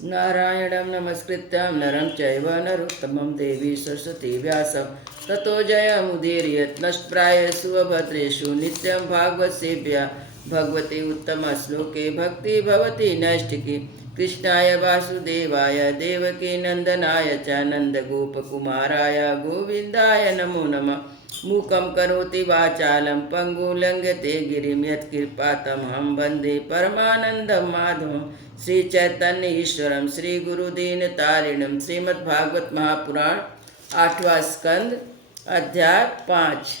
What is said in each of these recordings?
नारायणं नमस्कृत्यं नरं चैव नरोत्तमं देवी सरस्वती व्यासं ततो जयमुदीरयेत् नष्टप्रायेषु अभद्रेषु नित्यं भागवतसेव्या भगवती उत्तमश्लोके भक्ति भवति नैष्ठिकी कृष्णाय वासुदेवाय देवकी नंदनाय च नन्दगोपकुमाराय गोविन्दाय नमो नमः। मूकं करोति वाचालं पङ्गुं लङ्घयते गिरिं यत्कृपातमहं वन्दे परमानन्दं माधवं। श्री चैतन्य ईश्वरम श्री गुरुदीन तारिणम। श्रीमद्भागवत महापुराण 8वां स्कंद अध्याय 5।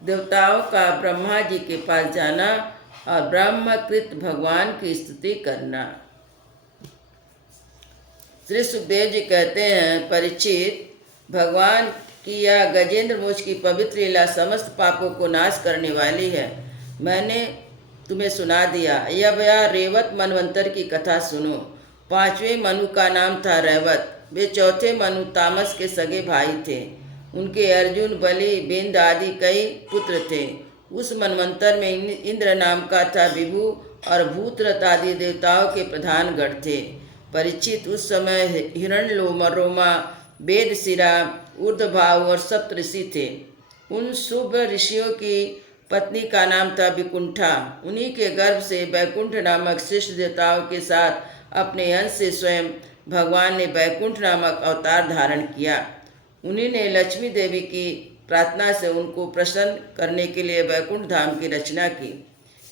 देवताओं का ब्रह्मा जी के पास जाना और ब्रह्मकृत भगवान की स्तुति करना। श्री सुखदेव जी कहते हैं, परीक्षित, भगवान की यह गजेंद्र मोक्ष की पवित्र लीला समस्त पापों को नाश करने वाली है। मैंने तुम्हें सुना दिया। यह रेवत मनवंतर की कथा सुनो। 5वें मनु का नाम था रैवत। वे चौथे मनु तामस के सगे भाई थे। उनके अर्जुन, बलि, बिंद आदि कई पुत्र थे। उस मनवंतर में इंद्र नाम का था विभु और भूतरथ आदि देवताओं के प्रधान गण थे। परीक्षित, उस समय हिरण्यलोमा, वेदशिरा, ऊर्ध्वभाव और सप्त ऋषि थे। उन शुभ ऋषियों की पत्नी का नाम था विकुंठा। उन्हीं के गर्भ से बैकुंठ नामक श्रेष्ठ देवताओं के साथ अपने अंश से स्वयं भगवान ने बैकुंठ नामक अवतार धारण किया। उन्हीं ने लक्ष्मी देवी की प्रार्थना से उनको प्रसन्न करने के लिए बैकुंठ धाम की रचना की।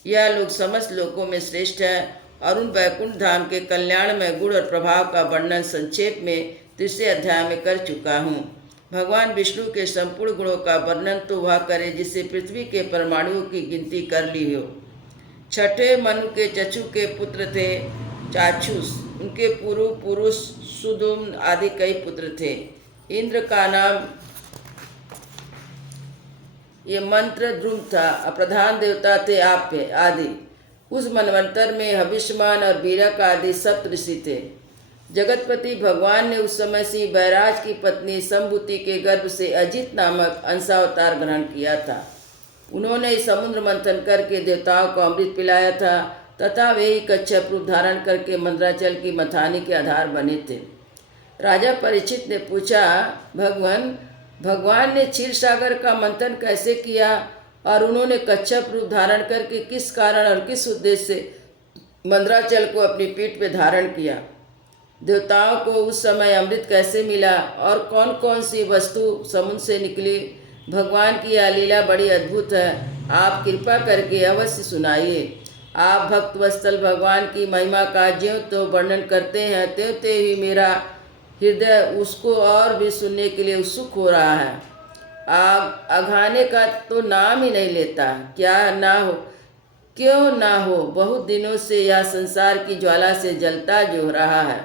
यह लोक समस्त लोकों में श्रेष्ठ है और उन बैकुंठ धाम के कल्याण में गुण और प्रभाव का वर्णन संक्षेप में 3 अध्याय में कर चुका हूँ। भगवान विष्णु के संपूर्ण गुणों का वर्णन तो वह करे जिसे पृथ्वी के परमाणुओं की गिनती कर ली हो। 6ठे मनु के चक्षु के पुत्र थे चाक्षुष। उनके पूर्व पुरुष सुदुम आदि कई पुत्र थे। इंद्र का नाम ये मंत्र ध्रुव था। प्रधान देवता थे आप्य आदि। उस मनवंतर में हविष्मान और बीरक आदि सप्त ऋषि थे। जगतपति भगवान ने उस समय से बैराज की पत्नी संभूति के गर्भ से अजित नामक अंशावतार ग्रहण किया था। उन्होंने समुद्र मंथन करके देवताओं को अमृत पिलाया था तथा वे ही कच्छप रूप धारण करके मंद्राचल की मथानी के आधार बने थे। राजा परीक्षित ने पूछा, भगवान ने क्षीर सागर का मंथन कैसे किया और उन्होंने कच्छप रूप धारण करके किस कारण और किस उद्देश्य से मंद्राचल को अपनी पीठ पर धारण किया? देवताओं को उस समय अमृत कैसे मिला और कौन कौन सी वस्तु समुद्र से निकली? भगवान की यह लीला बड़ी अद्भुत है। आप कृपा करके अवश्य सुनाइए। आप भक्त वत्सल भगवान की महिमा का ज्यों तो वर्णन करते हैं त्यों त्यों ही मेरा हृदय उसको और भी सुनने के लिए उत्सुक हो रहा है। आग अघाने का तो नाम ही नहीं लेता। क्या ना हो, क्यों ना हो, बहुत दिनों से यह संसार की ज्वाला से जलता जो रहा है।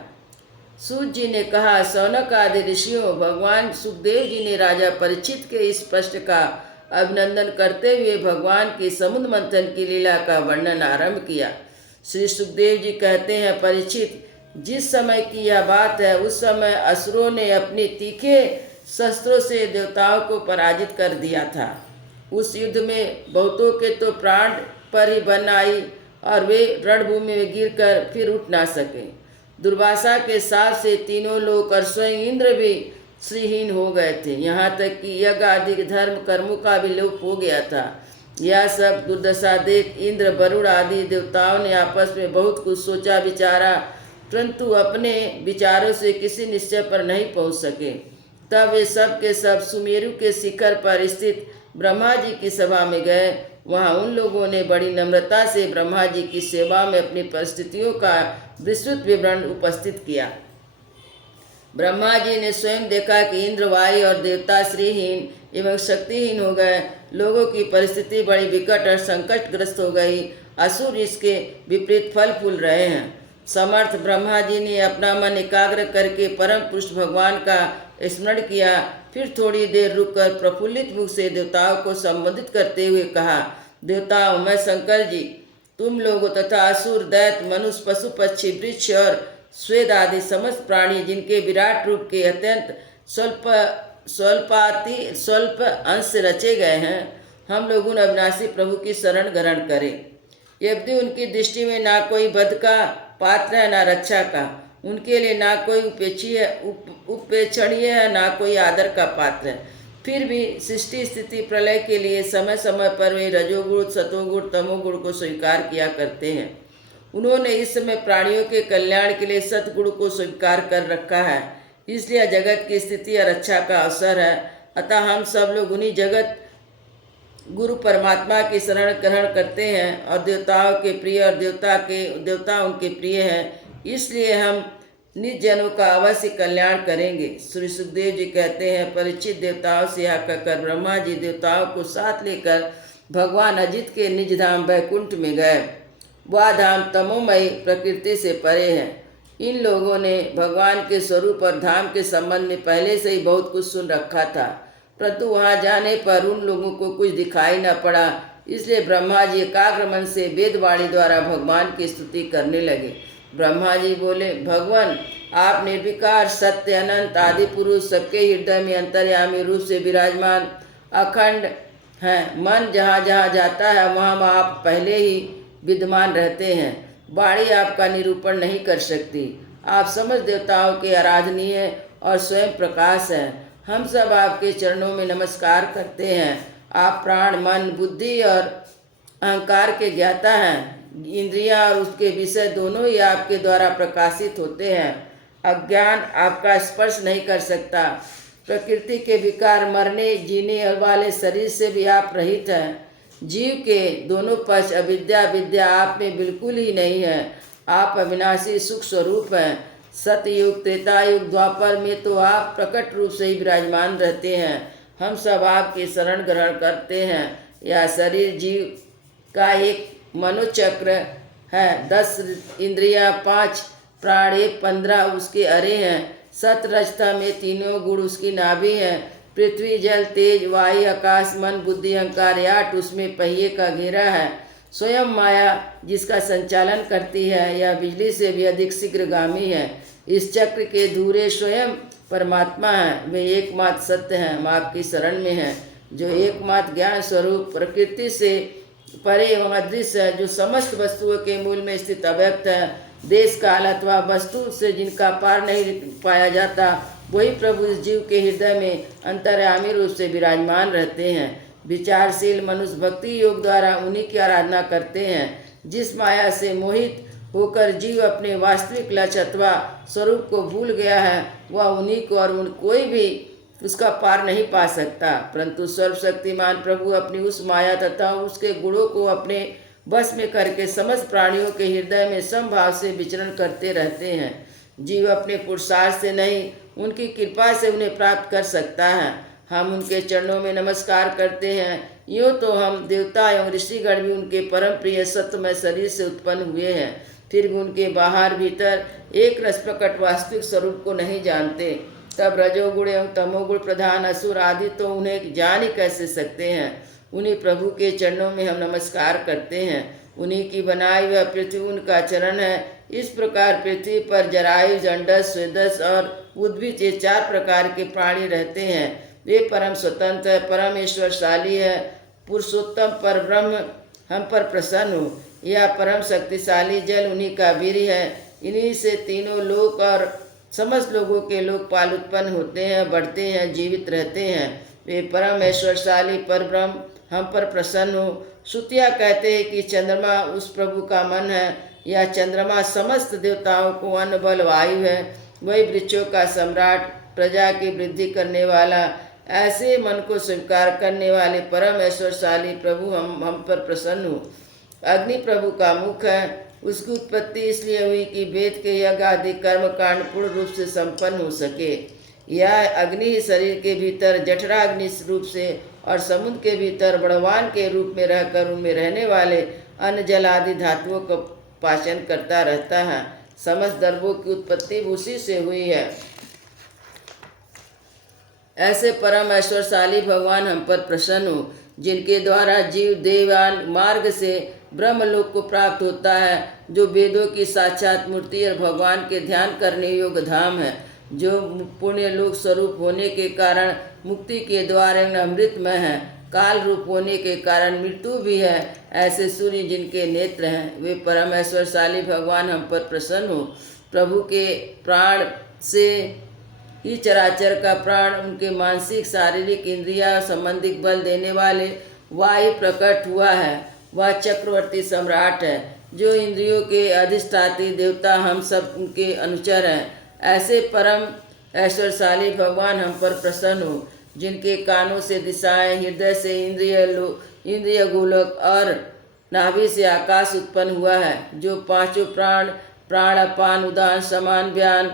सूत जी ने कहा, सौनक आदि ऋषियों, भगवान सुखदेव जी ने राजा परीक्षित के इस प्रश्न का अभिनंदन करते हुए भगवान की समुद्र मंथन की लीला का वर्णन आरंभ किया। श्री सुखदेव जी कहते हैं, परीक्षित, जिस समय की यह बात है उस समय असुरों ने अपने तीखे शस्त्रों से देवताओं को पराजित कर दिया था। उस युद्ध में बहुतों के तो प्राण पर ही बन आई और वे रणभूमि में गिरकर फिर उठ ना सके। दुर्वासा के साथ से तीनों लोग और स्वयं इंद्र भी श्रीहीन हो गए थे। यहाँ तक कि यज्ञ आदि धर्म कर्मों का भी लोप हो गया था। यह सब दुर्दशा देख इंद्र, वरुण आदि देवताओं ने आपस में बहुत कुछ सोचा विचारा, परंतु अपने विचारों से किसी निश्चय पर नहीं पहुँच सके। तब वे सब के सब सुमेरु के शिखर पर स्थित ब्रह्मा जी की सभा में गए। वहाँ उन लोगों ने बड़ी नम्रता से ब्रह्मा जी की सेवा में अपनी परिस्थितियों का विस्तृत विवरण उपस्थित किया। ब्रह्मा जी ने स्वयं देखा कि इंद्र, वायु और देवता श्रीहीन एवं शक्तिहीन हो गए। लोगों की परिस्थिति बड़ी विकट और संकटग्रस्त हो गई। असुर इसके विपरीत फल फूल रहे हैं। समर्थ ब्रह्मा जी ने अपना मन एकाग्र करके परम पुरुष भगवान का स्मरण किया। फिर थोड़ी देर रुककर प्रफुल्लित मुख से देवताओं को संबोधित करते हुए कहा, देवताओं, मैं शंकर जी, तुम लोगों तथा असुर, दैत्य, मनुष्य, पशु, पक्षी, वृक्ष और स्वेद आदि समस्त प्राणी जिनके विराट रूप के अत्यंत स्वल्प अंश से रचे गए हैं, हम लोग उन अविनाशी प्रभु की शरण ग्रहण करें। यद्यपि उनकी दृष्टि में ना कोई बद का पात्र है न रक्षा का। उनके लिए ना कोई उपेक्षणीय है, ना कोई आदर का पात्र है। फिर भी सृष्टि स्थिति प्रलय के लिए समय समय पर वे रजोगुण सतोगुण तमोगुण को स्वीकार किया करते हैं। उन्होंने इस समय प्राणियों के कल्याण के लिए सतगुण को स्वीकार कर रखा है, इसलिए जगत की स्थिति और रक्षा का अवसर है। अतः हम सब लोग उन्हीं जगत गुरु परमात्मा की शरण ग्रहण करते हैं और देवताओं के प्रिय और देवता उनके प्रिय हैं, इसलिए हम निज जनों का अवश्य कल्याण करेंगे। श्री सुखदेव जी कहते हैं, परीक्षित देवताओं से यह कहकर ब्रह्मा जी देवताओं को साथ लेकर भगवान अजित के निज धाम वैकुंठ में गए। वह धाम तमोमयी प्रकृति से परे है। इन लोगों ने भगवान के स्वरूप और धाम के संबंध में पहले से ही बहुत कुछ सुन रखा था, परंतु वहाँ जाने पर उन लोगों को कुछ दिखाई न पड़ा। इसलिए ब्रह्मा जी एकाग्र मन से वेदवाणी द्वारा भगवान की स्तुति करने लगे। ब्रह्मा जी बोले, भगवान आप निर्विकार सत्य अनंत आदि पुरुष सबके हृदय में अंतर्यामी रूप से विराजमान अखंड हैं। मन जहाँ जहाँ जाता है वहाँ वहाँ आप पहले ही विद्यमान रहते हैं। वाणी आपका निरूपण नहीं कर सकती। आप समस्त देवताओं के आराधनीय और स्वयं प्रकाश हैं। हम सब आपके चरणों में नमस्कार करते हैं। आप प्राण मन बुद्धि और अहंकार के ज्ञाता हैं। इंद्रियां और उसके विषय दोनों ही आपके द्वारा प्रकाशित होते हैं। अज्ञान आपका स्पर्श नहीं कर सकता। प्रकृति के विकार मरने जीने वाले शरीर से भी आप रहित हैं। जीव के दोनों पक्ष अविद्या विद्या आप में बिल्कुल ही नहीं है। आप अविनाशी सुख स्वरूप हैं। सतयुग त्रेतायुग द्वापर में तो आप प्रकट रूप से ही विराजमान रहते हैं। हम सब आपकी शरण ग्रहण करते हैं। यह शरीर जीव का एक मनोचक्र है। 10 इंद्रियां 5 प्राण 15 उसके अरे हैं। सत रजता में तीनों गुण उसकी नाभि हैं। पृथ्वी जल तेज वायु आकाश मन बुद्धि अहंकार 8 उसमें पहिए का घेरा है। स्वयं माया जिसका संचालन करती है, यह बिजली से भी अधिक शीघ्रगामी है। इस चक्र के धूरे स्वयं परमात्मा हैं। वे एकमात्र सत्य हैं। हम आपकी शरण में हैं, जो एकमात्र ज्ञान स्वरूप प्रकृति से परे एवं अदृश्य है, जो समस्त वस्तुओं के मूल में स्थित अव्यक्त है। देश काल अथवा वस्तु से जिनका पार नहीं पाया जाता, वही प्रभु इस जीव के हृदय में अंतर्यामी रूप से विराजमान रहते हैं। विचारशील मनुष्य भक्ति योग द्वारा उन्हीं की आराधना करते हैं। जिस माया से मोहित होकर जीव अपने वास्तविक लक्ष्य अथवा स्वरूप को भूल गया है, वह उन्हीं को और कोई भी उसका पार नहीं पा सकता। परंतु सर्वशक्तिमान प्रभु अपनी उस माया तथा उसके गुणों को अपने बस में करके समस्त प्राणियों के हृदय में समभाव से विचरण करते रहते हैं। जीव अपने पुरुषार्थ से नहीं, उनकी कृपा से उन्हें प्राप्त कर सकता है। हम उनके चरणों में नमस्कार करते हैं। यूँ तो हम देवता एवं ऋषिगण भी उनके परम प्रिय सत्यमय शरीर से उत्पन्न हुए हैं, फिर भी उनके बाहर भीतर एक रस प्रकट वास्तविक स्वरूप को नहीं जानते। तब रजोगुण एवं तमोगुण प्रधान असुर आदि तो उन्हें जान ही कैसे सकते हैं। उन्हीं प्रभु के चरणों में हम नमस्कार करते हैं। उन्हीं की बनाई हुई पृथ्वी उनका चरण है। इस प्रकार पृथ्वी पर जरायु जंडस स्वेदस और उद्भिद ये 4 प्रकार के प्राणी रहते हैं। वे परम स्वतंत्र है, परमेश्वरशाली है। पुरुषोत्तम पर ब्रह्म हम पर प्रसन्न हो। यह परम शक्तिशाली जल उन्हीं का वीर है। इन्हीं से तीनों लोक और समस्त लोगों के लोकपाल उत्पन्न होते हैं, बढ़ते हैं, जीवित रहते हैं। वे परम ऐश्वर्यशाली पर ब्रह्म हम पर प्रसन्न हो। श्रुतियाँ कहते हैं कि चंद्रमा उस प्रभु का मन है। यह चंद्रमा समस्त देवताओं को अन्न बल वायु है। वही वृक्षों का सम्राट, प्रजा की वृद्धि करने वाला, ऐसे मन को स्वीकार करने वाले परम ऐश्वर्यशाली प्रभु हम पर प्रसन्न हो। अग्नि प्रभु का मुख है। उसकी उत्पत्ति इसलिए हुई कि वेद के यज्ञ आदि कर्म कांड पूर्ण रूप से संपन्न हो सके। यह अग्नि शरीर के भीतर जठराग्नि रूप से और समुद्र के भीतर बड़वान के रूप में रहकर उनमें रहने वाले अन्न जल आदि धातुओं का पाचन करता रहता है। समस्त द्रव्यों की उत्पत्ति उसी से हुई है। ऐसे परम ऐश्वर्यशाली भगवान हम पर प्रसन्न हो, जिनके द्वारा जीव देवान मार्ग से ब्रह्मलोक को प्राप्त होता है, जो वेदों की साक्षात मूर्ति और भगवान के ध्यान करने योग्य धाम है, जो पुण्य लोक स्वरूप होने के कारण मुक्ति के द्वार अमृतमय है। काल रूप होने के कारण मृत्यु भी है। ऐसे सूर्य जिनके नेत्र हैं, वे परम ऐश्वर्यशाली भगवान हम पर प्रसन्न हो। प्रभु के प्राण से ही चराचर का प्राण, उनके मानसिक शारीरिक इंद्रिया संबंधिक बल देने वाले वायु प्रकट हुआ है। वह चक्रवर्ती सम्राट है, जो इंद्रियों के अधिष्ठात्री देवता हम सब उनके अनुचर हैं। ऐसे परम ऐश्वर्यशाली भगवान हम पर प्रसन्न हो, जिनके कानों से दिशाएं, हृदय से इंद्रिय गोलक और नाभि से आकाश उत्पन्न हुआ है। जो पांचों प्राण अपान उदान समान व्यान,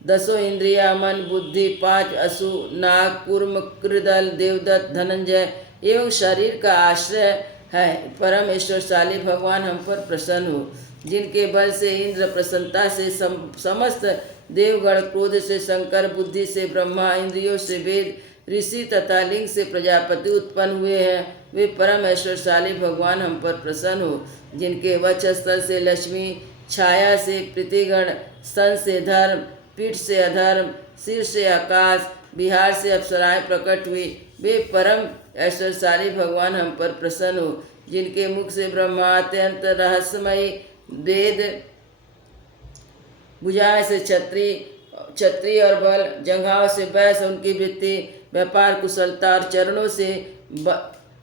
दसों इंद्रिया मन बुद्धि, पांच असु नाग कूर्म कृदल देवदत्त धनंजय एवं शरीर का आश्रय है। परम ऐश्वर्यशाली भगवान हम पर प्रसन्न हो, जिनके बल से इंद्र, प्रसन्नता से समस्त देवगण, क्रोध से शंकर, बुद्धि से ब्रह्मा, इंद्रियों से वेद, ऋषि तथा लिंग से प्रजापति उत्पन्न हुए हैं। वे परम ऐश्वर्यशाली भगवान हम पर प्रसन्न हो, जिनके वक्षस्थल से लक्ष्मी, छाया से प्रीतिगण, स्तन से धर्म, पीठ से अधर्म, सिर से आकाश, बिहार से अप्सराएं प्रकट हुई। वे परम ऐश्वर्यशाली भगवान हम पर प्रसन्न हो, जिनके मुख से ब्रह्मा अत्यंत रहस्यमयी वेद, भुजाएं से छत्री और बल, जंघाओं से बैस उनकी वृत्ति, व्यापार कुशलता और चरणों से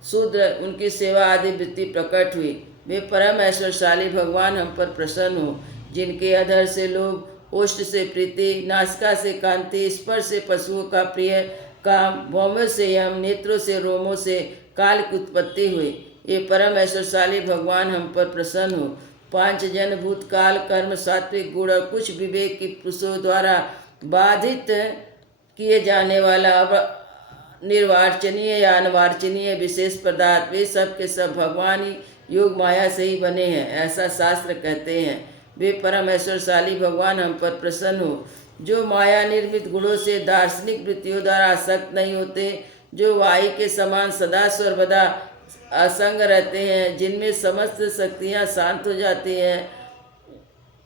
शूद्र उनकी सेवा आदि वृत्ति प्रकट हुई। वे परम ऐश्वर्यशाली भगवान हम पर प्रसन्न हो, जिनके अधर से लोभ, ओष्ठ से प्रीति, नासिका से कांति, स्पर्श से पशुओं का प्रिय काम, भौमों से यम, नेत्रों से रोमों से काल की उत्पत्ति हुई। ये परम ऐश्वर्यशाली भगवान हम पर प्रसन्न हो। पांच जन भूत काल कर्म सात्विक गुण और कुछ विवेक की पुरुषों द्वारा बाधित किए जाने वाला निर्वाचनीय या अनवार्चनीय विशेष पदार्थ, वे सब के सब भगवान ही योग माया से ही बने हैं, ऐसा शास्त्र कहते हैं। वे परम ऐश्वर्यशाली भगवान हम पर प्रसन्न हो, जो माया निर्मित गुणों से दार्शनिक वृत्तियों द्वारा आसक्त नहीं होते, जो वायु के समान सदा सर्वदा असंग रहते हैं, जिनमें समस्त शक्तियाँ शांत हो जाती हैं।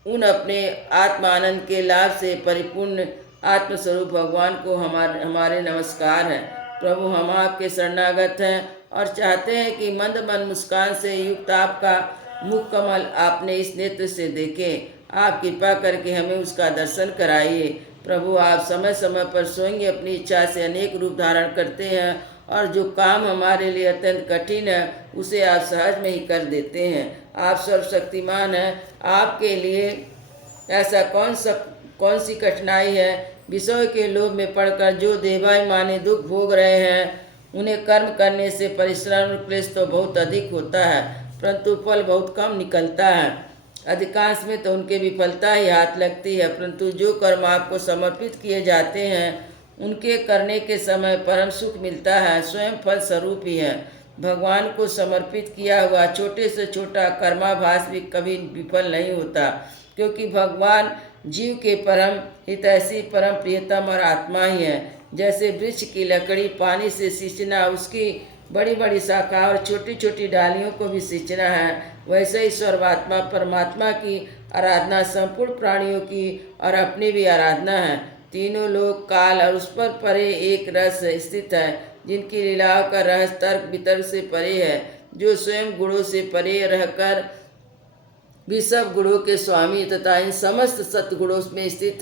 उन अपने आत्मानंद के लाभ से परिपूर्ण आत्मस्वरूप भगवान को हमारे नमस्कार हैं। प्रभु, हम आपके शरणागत हैं और चाहते हैं कि मंद मन मुस्कान से युक्त आपका मुख कमल आपने इस नेत्र से देखें। आप कृपा करके हमें उसका दर्शन कराइए। प्रभु, आप समय समय पर स्वयं अपनी इच्छा से अनेक रूप धारण करते हैं और जो काम हमारे लिए अत्यंत कठिन है उसे आप सहज में ही कर देते हैं। आप सर्वशक्तिमान हैं। आपके लिए ऐसा कौन सी कठिनाई है? विषय के लोभ में पड़कर जो देवाभिमानी दुख भोग रहे हैं, उन्हें कर्म करने से परिश्रम और क्लेश तो बहुत अधिक होता है, परंतु फल बहुत कम निकलता है। अधिकांश में तो उनके विफलता ही हाथ लगती है, परंतु जो कर्म आपको समर्पित किए जाते हैं उनके करने के समय परम सुख मिलता है, स्वयं फल स्वरूप ही है। भगवान को समर्पित किया हुआ छोटे से छोटा कर्माभास भी कभी विफल नहीं होता, क्योंकि भगवान जीव के परम हितैषी, परम प्रियतम और आत्मा ही है। जैसे वृक्ष की लकड़ी पानी से सींचना उसकी बड़ी बड़ी शाखा और छोटी छोटी डालियों को भी सींचना है, वैसे ही सर्वात्मा परमात्मा की आराधना संपूर्ण प्राणियों की और अपनी भी आराधना है। तीनों लोग, काल और उस पर परे एक रस स्थित है, जिनकी लीलाओं का रहस्य तर्क वितर्क से परे है, जो स्वयं गुणों से परे रहकर भी सब गुणों के स्वामी तथा इन समस्त सतगुणों में स्थित